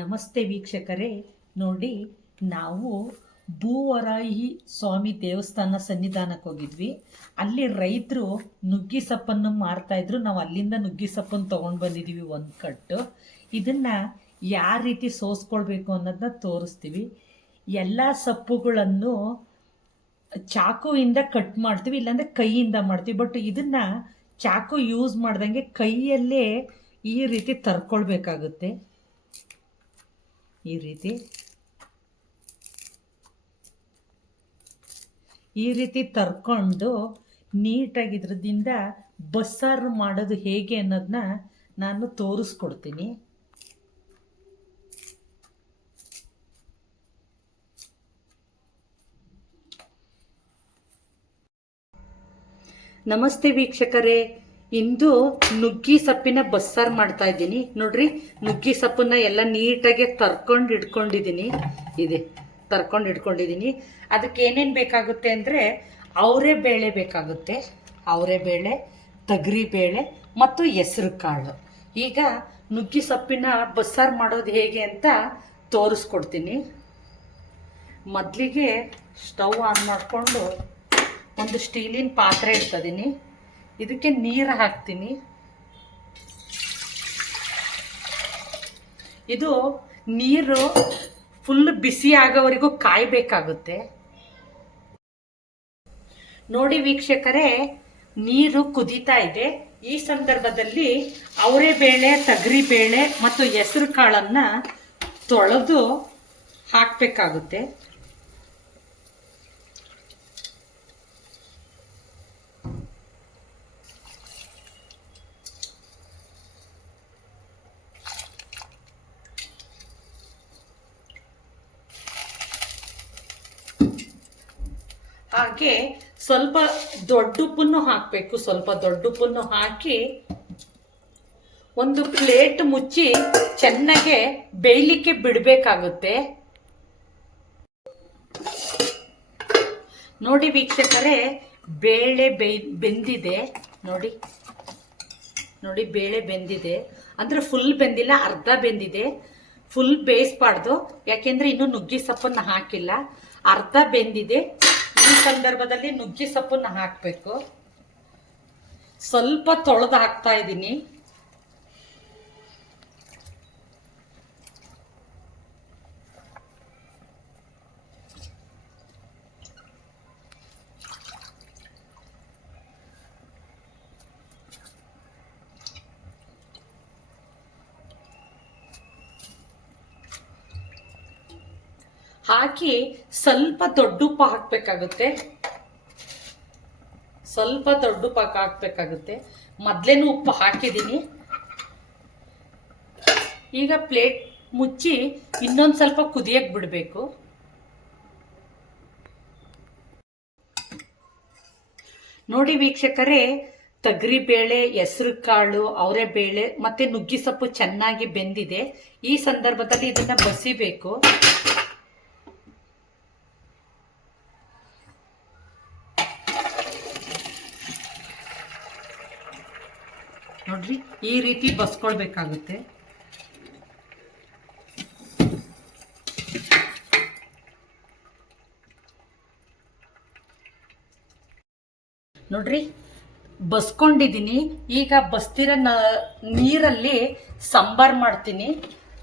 ನಮಸ್ತೆ ವೀಕ್ಷಕರೇ. ನೋಡಿ, ನಾವು ಭೂವರಾಹಿ ಸ್ವಾಮಿ ದೇವಸ್ಥಾನ ಸನ್ನಿಧಾನಕ್ಕೆ ಹೋಗಿದ್ವಿ. ಅಲ್ಲಿ ರೈತರು ನುಗ್ಗಿ ಸೊಪ್ಪನ್ನು ಮಾರ್ತಾ ಇದ್ರು. ನಾವು ಅಲ್ಲಿಂದ ನುಗ್ಗಿ ಸೊಪ್ಪನ್ನು ತೊಗೊಂಡು ಬಂದಿದ್ದೀವಿ ಒಂದು ಕಟ್ಟು. ಇದನ್ನು ಯಾವ ರೀತಿ ಸೋಸ್ಕೊಳ್ಬೇಕು ಅನ್ನೋದನ್ನ ತೋರಿಸ್ತೀವಿ. ಎಲ್ಲ ಸೊಪ್ಪುಗಳನ್ನು ಚಾಕುವಿಂದ ಕಟ್ ಮಾಡ್ತೀವಿ, ಇಲ್ಲಾಂದರೆ ಕೈಯಿಂದ ಮಾಡ್ತೀವಿ. ಬಟ್ ಇದನ್ನು ಚಾಕು ಯೂಸ್ ಮಾಡ್ದಂಗೆ ಕೈಯಲ್ಲೇ ಈ ರೀತಿ ತರ್ಕೊಳ್ಬೇಕಾಗುತ್ತೆ. ಈ ರೀತಿ ತರ್ಕೊಂಡು ನೀಟಾಗಿ ಇದ್ರದಿಂದ ಬಸ್ಸಾರು ಮಾಡೋದು ಹೇಗೆ ಅನ್ನೋದನ್ನ ನಾನು ತೋರಿಸ್ಕೊಡ್ತೀನಿ. ನಮಸ್ತೆ ವೀಕ್ಷಕರೇ, ಇಂದು ನುಗ್ಗಿ ಸೊಪ್ಪಿನ ಬಸ್ಸಾರು ಮಾಡ್ತಾ ಇದ್ದೀನಿ. ನೋಡ್ರಿ, ನುಗ್ಗಿ ಸೊಪ್ಪನ್ನ ಎಲ್ಲ ನೀಟಾಗಿ ತರ್ಕೊಂಡು ಇಟ್ಕೊಂಡಿದ್ದೀನಿ. ಅದಕ್ಕೆ ಏನೇನು ಬೇಕಾಗುತ್ತೆ ಅಂದರೆ ಅವರೆಬೇಳೆ ಬೇಕಾಗುತ್ತೆ. ಅವರೆಬೇಳೆ, ತೊಗರಿಬೇಳೆ ಮತ್ತು ಹೆಸರು ಕಾಳು. ಈಗ ನುಗ್ಗಿ ಸೊಪ್ಪಿನ ಬಸ್ಸಾರು ಮಾಡೋದು ಹೇಗೆ ಅಂತ ತೋರಿಸ್ಕೊಡ್ತೀನಿ. ಮೊದಲಿಗೆ ಸ್ಟವ್ ಆನ್ ಮಾಡಿಕೊಂಡು ಒಂದು ಸ್ಟೀಲಿನ ಪಾತ್ರೆ ಇಡ್ತಿದ್ದೀನಿ. ಇದಕ್ಕೆ ನೀರು ಹಾಕ್ತೀನಿ. ಇದು ನೀರು ಫುಲ್ ಬಿಸಿ ಆಗೋವರೆಗೂ ಕಾಯಬೇಕಾಗುತ್ತೆ. ನೋಡಿ ವೀಕ್ಷಕರೇ, ನೀರು ಕುದೀತಾ ಇದೆ. ಈ ಸಂದರ್ಭದಲ್ಲಿ ಅವರೆಬೇಳೆ, ತೊಗರಿಬೇಳೆ ಮತ್ತು ಹೆಸರು ಕಾಳನ್ನು ತೊಳೆದು ಹಾಕಬೇಕಾಗುತ್ತೆ. ಹಾಗೆ ಸ್ವಲ್ಪ ದೊಡ್ಡ ಉಪ್ಪನ್ನು ಹಾಕಬೇಕು. ಸ್ವಲ್ಪ ದೊಡ್ಡ ಉಪ್ಪನ್ನು ಹಾಕಿ ಒಂದು ಪ್ಲೇಟ್ ಮುಚ್ಚಿ ಚೆನ್ನಾಗೆ ಬೇಯಲಿಕ್ಕೆ ಬಿಡಬೇಕಾಗುತ್ತೆ. ನೋಡಿ ವೀಕ್ಷಕರೇ, ಬೇಳೆ ಬೆಂದಿದೆ. ನೋಡಿ ಬೇಳೆ ಬೆಂದಿದೆ ಅಂದರೆ ಫುಲ್ ಬೆಂದಿಲ್ಲ, ಅರ್ಧ ಬೆಂದಿದೆ. ಫುಲ್ ಬೇಯಿಸ್ಬಾರ್ದು, ಯಾಕೆಂದ್ರೆ ಇನ್ನೂ ನುಗ್ಗಿ ಸೊಪ್ಪನ್ನು ಹಾಕಿಲ್ಲ. ಅರ್ಧ ಬೆಂದಿದೆ. ಈ ಸಂದರ್ಭದಲ್ಲಿ ನುಗ್ಗಿ ಸೊಪ್ಪನ್ನು ಹಾಕಬೇಕು. ಸ್ವಲ್ಪ ತೊಳೆದು ಹಾಕ್ತಾ ಇದ್ದೀನಿ. ಹಾಕಿ ಸ್ವಲ್ಪ ದೊಡ್ಡ ಉಪ್ಪು ಹಾಕಬೇಕಾಗುತ್ತೆ. ಮೊದಲೇನು ಉಪ್ಪು ಹಾಕಿದ್ದೀನಿ. ಈಗ ಪ್ಲೇಟ್ ಮುಚ್ಚಿ ಇನ್ನೊಂದು ಸ್ವಲ್ಪ ಕುದಿಯಕ್ಕೆ ಬಿಡಬೇಕು. ನೋಡಿ ವೀಕ್ಷಕರೇ, ತೊಗರಿಬೇಳೆ, ಹೆಸರು ಕಾಳು, ಅವರೆಬೇಳೆ ಮತ್ತೆ ನುಗ್ಗಿ ಸೊಪ್ಪು ಚೆನ್ನಾಗಿ ಬೆಂದಿದೆ. ಈ ಸಂದರ್ಭದಲ್ಲಿ ಇದನ್ನ ಬಸಿಬೇಕು. ನೋಡ್ರಿ, ಈ ರೀತಿ ಬಸ್ಕೊಳ್ಬೇಕಾಗುತ್ತೆ. ನೋಡ್ರಿ, ಬಸ್ಕೊಂಡಿದ್ದೀನಿ. ಈಗ ಬಸ್ತಿರೋ ನೀರಲ್ಲಿ ಸಾಂಬಾರ್ ಮಾಡ್ತೀನಿ.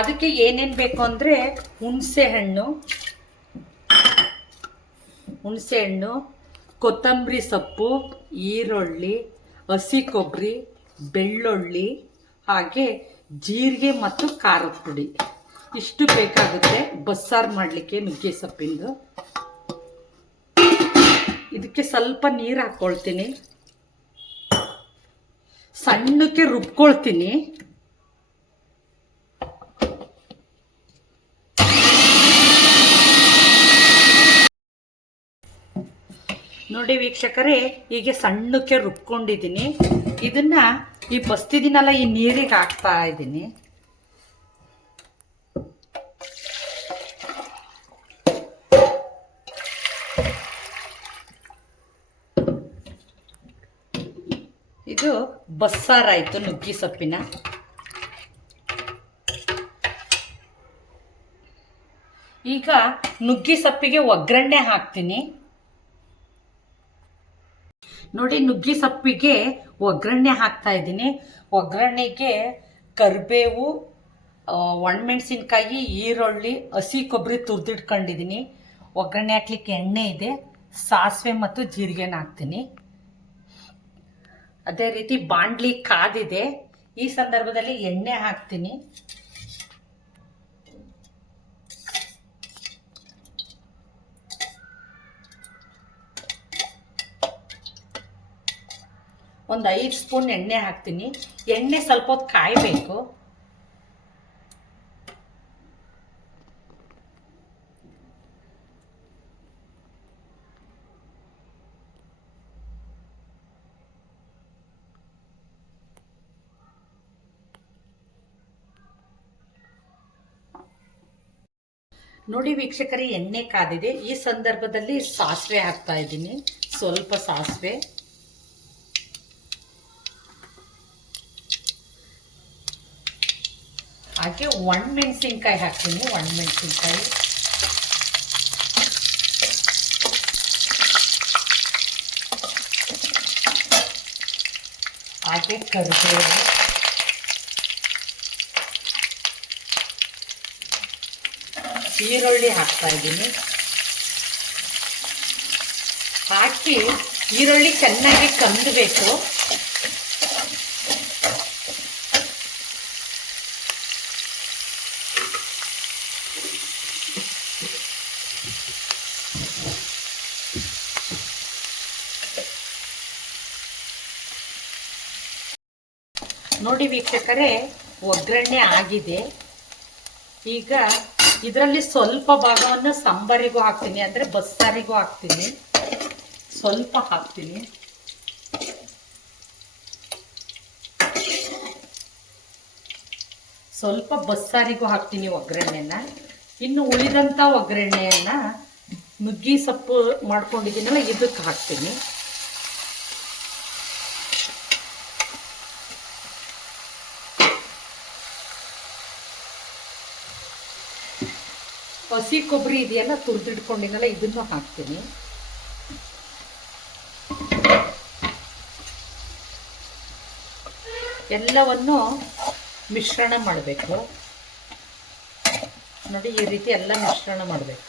ಅದಕ್ಕೆ ಏನೇನು ಬೇಕು ಅಂದರೆ ಹುಣಸೆ ಹಣ್ಣು, ಕೊತ್ತಂಬರಿ ಸೊಪ್ಪು, ಈರುಳ್ಳಿ, ಹಸಿ ಕೊಬ್ಬರಿ, ಬೆಳ್ಳುಳ್ಳಿ, ಹಾಗೆ ಜೀರಿಗೆ ಮತ್ತು ಖಾರದ ಪುಡಿ. ಇಷ್ಟು ಬೇಕಾಗುತ್ತೆ ಬಸ್ಸಾರು ಮಾಡಲಿಕ್ಕೆ ನುಗ್ಗೆ ಸೊಪ್ಪಿಂದು. ಇದಕ್ಕೆ ಸ್ವಲ್ಪ ನೀರು ಹಾಕ್ಕೊಳ್ತೀನಿ. ಸಣ್ಣಕ್ಕೆ ರುಬ್ಕೊಳ್ತೀನಿ. ನೋಡಿ ವೀಕ್ಷಕರೇ, ಹೀಗೆ ಸಣ್ಣಕ್ಕೆ ರುಬ್ಕೊಂಡಿದ್ದೀನಿ. ಇದನ್ನ ಈ ಬಸ್ತಿದ್ದೀನಲ್ಲ, ಈ ನೀರಿಗೆ ಹಾಕ್ತಾ ಇದ್ದೀನಿ. ಇದು ಬಸ್ಸಾರಾಯಿತು ನುಗ್ಗಿ ಸೊಪ್ಪಿನ. ಈಗ ನುಗ್ಗಿ ಸೊಪ್ಪಿಗೆ ಒಗ್ಗರಣೆ ಹಾಕ್ತೀನಿ. ನೋಡಿ, ನುಗ್ಗಿ ಸೊಪ್ಪಿಗೆ ಒಗ್ಗರಣೆ ಹಾಕ್ತಾ ಇದ್ದೀನಿ. ಒಗ್ಗರಣೆಗೆ ಕರಿಬೇವು, ಒಣಮೆಣಸಿನ್ಕಾಯಿ, ಈರುಳ್ಳಿ, ಹಸಿ ಕೊಬ್ಬರಿ ತುರಿದಿಟ್ಕೊಂಡಿದ್ದೀನಿ. ಒಗ್ಗರಣೆ ಹಾಕ್ಲಿಕ್ಕೆ ಎಣ್ಣೆ ಇದೆ, ಸಾಸಿವೆ ಮತ್ತು ಜೀರಿಗೆನ ಹಾಕ್ತೀನಿ. ಅದೇ ರೀತಿ ಬಾಂಡ್ಲಿ ಕಾದಿದೆ. ಈ ಸಂದರ್ಭದಲ್ಲಿ ಎಣ್ಣೆ ಹಾಕ್ತೀನಿ. ಒಂದು 5 ಸ್ಪೂನ್ ಎಣ್ಣೆ ಹಾಕ್ತೀನಿ. ಎಣ್ಣೆ ಸ್ವಲ್ಪ ಹೊತ್ತು ಕಾಯಬೇಕು. ನೋಡಿ ವೀಕ್ಷಕರೇ, ಎಣ್ಣೆ ಕಾದಿದೆ. ಈ ಸಂದರ್ಭದಲ್ಲಿ ಸಾಸಿವೆ ಹಾಕ್ತಾ ಇದ್ದೀನಿ. ಸ್ವಲ್ಪ ಸಾಸಿವೆ, ಹಾಗೆ ಒಣಮೆಣಸಿನ್ಕಾಯಿ ಹಾಕ್ತೀನಿ. ಒಣಮೆಣಸಿನ್ಕಾಯಿ, ಹಾಗೆ ಕರಿಬೇವು, ಈರುಳ್ಳಿ ಹಾಕ್ತಾ ಇದ್ದೀನಿ. ಹಾಕಿ ಈರುಳ್ಳಿ ಚೆನ್ನಾಗಿ ಕಂದಬೇಕು. ನೋಡಿ ವೀಕ್ಷಕರೇ, ಒಗ್ಗರಣೆ ಆಗಿದೆ. ಈಗ ಇದರಲ್ಲಿ ಸ್ವಲ್ಪ ಭಾಗವನ್ನು ಸಾಂಬಾರಿಗೂ ಹಾಕ್ತೀನಿ, ಅಂದರೆ ಬಸ್ಸಾರಿಗೂ ಹಾಕ್ತೀನಿ. ಸ್ವಲ್ಪ ಹಾಕ್ತೀನಿ. ಸ್ವಲ್ಪ ಬಸ್ಸಾರಿಗೂ ಹಾಕ್ತೀನಿ ಒಗ್ಗರಣೆನ. ಇನ್ನು ಉಳಿದಂಥ ಒಗ್ಗರಣೆಯನ್ನು ನುಗ್ಗಿ ಸೊಪ್ಪು ಮಾಡ್ಕೊಂಡಿದ್ದೀನಲ್ಲ, ಇದಕ್ಕೆ ಹಾಕ್ತೀನಿ. ಹಸಿ ಕೊಬ್ಬರಿ ಇದೆಯಲ್ಲ, ತುರಿದಿಟ್ಕೊಂಡಿನಲ್ಲ, ಇದನ್ನು ಹಾಕ್ತೀನಿ. ಎಲ್ಲವನ್ನು ಮಿಶ್ರಣ ಮಾಡಬೇಕು. ನೋಡಿ, ಈ ರೀತಿ ಎಲ್ಲ ಮಿಶ್ರಣ ಮಾಡಬೇಕು.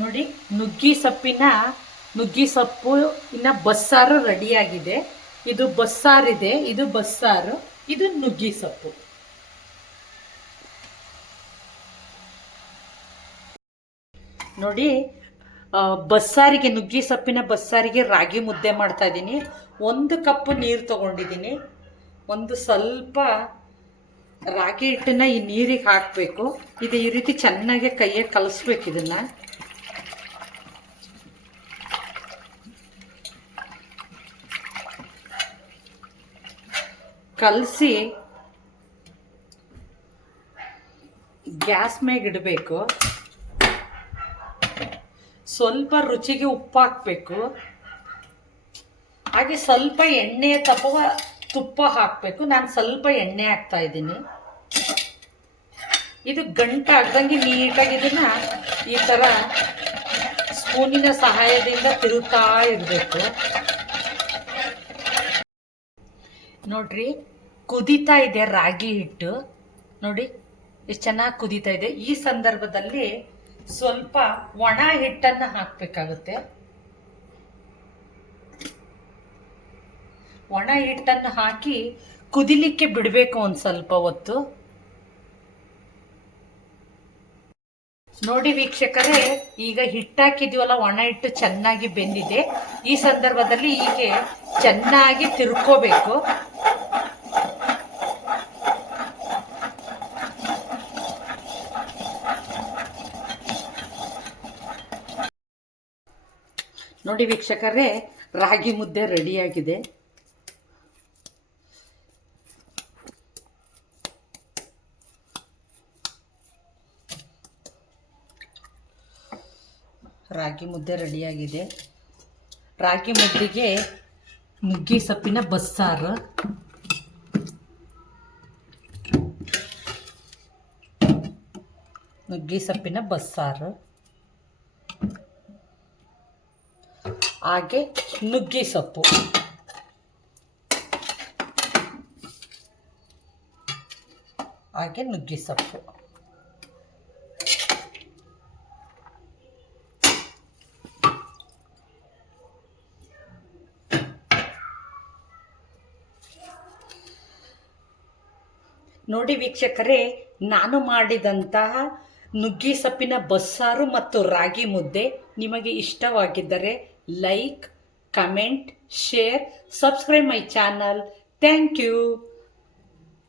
ನೋಡಿ, ನುಗ್ಗಿ ಸೊಪ್ಪು ಇನ್ನ ಬಸ್ಸಾರು ರೆಡಿಯಾಗಿದೆ. ಇದು ಬಸ್ಸಾರಿದೆ, ಇದು ಬಸ್ಸಾರು, ಇದು ನುಗ್ಗಿ ಸೊಪ್ಪು. ನೋಡಿ, ಬಸ್ಸಾರಿಗೆ, ನುಗ್ಗಿ ಸೊಪ್ಪಿನ ಬಸ್ಸಾರಿಗೆ ರಾಗಿ ಮುದ್ದೆ ಮಾಡ್ತಾ ಇದ್ದೀನಿ. 1 ಕಪ್ ನೀರು ತಗೊಂಡಿದ್ದೀನಿ. ಒಂದು ಸ್ವಲ್ಪ ರಾಗಿ ಹಿಟ್ಟನ್ನ ಈ ನೀರಿಗೆ ಹಾಕಬೇಕು. ಇದು ಈ ರೀತಿ ಚೆನ್ನಾಗಿ ಕೈಯಾಗ ಕಲಿಸ್ಬೇಕು. ಇದನ್ನ ಕಲಸಿ ಗ್ಯಾಸ್ ಮೇಲೆ ಇಡಬೇಕು. ಸ್ವಲ್ಪ ರುಚಿಗೆ ಉಪ್ಪು ಹಾಕಬೇಕು. ಹಾಗೆ ಸ್ವಲ್ಪ ಎಣ್ಣೆ ಅಥವಾ ತುಪ್ಪ ಹಾಕಬೇಕು. ನಾನು ಸ್ವಲ್ಪ ಎಣ್ಣೆ ಹಾಕ್ತಾ ಇದ್ದೀನಿ. ಇದು ಗಂಟು ಆಗ್ದಂಗೆ ನೀಟಾಗಿ ಇದನ್ನ ಈ ಥರ ಸ್ಪೂನಿನ ಸಹಾಯದಿಂದ ತಿರುಗ್ತಾ ಇರಬೇಕು. ನೋಡ್ರಿ, ಕುದೀತಾ ಇದೆ ರಾಗಿ ಹಿಟ್ಟು. ನೋಡಿ ಎಷ್ಟು ಚೆನ್ನಾಗಿ ಕುದೀತಾ ಇದೆ. ಈ ಸಂದರ್ಭದಲ್ಲಿ ಸ್ವಲ್ಪ ಒಣ ಹಿಟ್ಟನ್ನು ಹಾಕಬೇಕಾಗುತ್ತೆ. ಒಣ ಹಿಟ್ಟನ್ನು ಹಾಕಿ ಕುದಿಲಿಕ್ಕೆ ಬಿಡಬೇಕು ಒಂದು ಸ್ವಲ್ಪ ಹೊತ್ತು. ನೋಡಿ ವೀಕ್ಷಕರೇ, ಈಗ ಹಿಟ್ಟಾಕಿದ್ವಲ್ಲ, ಒಣ ಹಿಟ್ಟು ಚೆನ್ನಾಗಿ ಬೆಂದಿದೆ. ಈ ಸಂದರ್ಭದಲ್ಲಿ ಹೀಗೆ ಚೆನ್ನಾಗಿ ತಿರ್ಕೋಬೇಕು. ನೋಡಿ ವೀಕ್ಷಕರೇ, ರಾಗಿ ಮುದ್ದೆ ರೆಡಿಯಾಗಿದೆ. ರಾಗಿ ಮುದ್ದೆ ರೆಡಿಯಾಗಿದೆ. ರಾಗಿ ಮುದ್ದೆಗೆ ನುಗ್ಗೆ ಸೊಪ್ಪಿನ ಬಸ್ಸಾರು, ನುಗ್ಗೆ ಸೊಪ್ಪಿನ ಬಸ್ಸಾರು, ಹಾಗೆ ನುಗ್ಗೆ ಸೊಪ್ಪು, ಹಾಗೆ ನುಗ್ಗೆ ಸೊಪ್ಪು. ನೋಡಿ ವೀಕ್ಷಕರೇ, ನಾನು ಮಾಡಿದಂತಹ ನುಗ್ಗೆ ಸೊಪ್ಪಿನ ಬಸ್ಸಾರು ಮತ್ತು ರಾಗಿ ಮುದ್ದೆ ನಿಮಗೆ ಇಷ್ಟವಾಗಿದ್ದರೆ like, comment, share, subscribe my channel. Thank you.